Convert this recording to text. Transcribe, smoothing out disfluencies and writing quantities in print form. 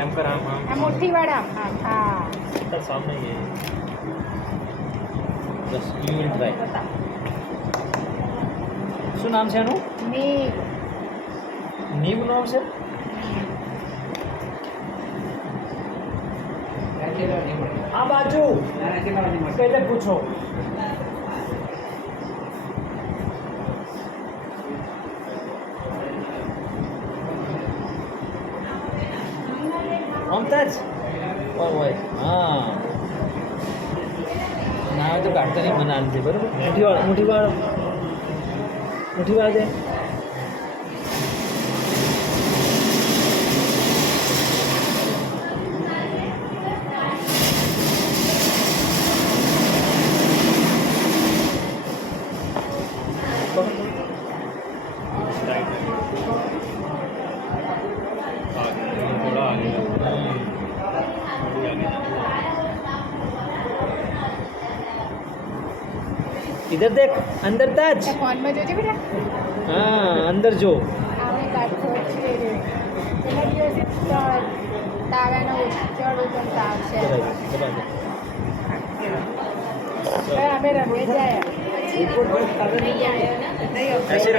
एम कर आम આ મોટી વાળા હા હા आम सामने ये बस यू विल ट्राई શું નામ છે એનું નીવ નીવ નામ છે આ બાજુ પહેલે પૂછો મમતાજ ઓય ઓય હા ના તો કાઢતા નહીં મને આનથી બરાબર મુઠ્ઠી વાળ દે इधर देख अंदर ताज ફોન માં જોજે બેટા हाँ अंदर जो આવે કાઢતો છે પેલા દિવસે તાવાનો ચડ ઉતર તાવ છે અમે રમે જાય ऐसे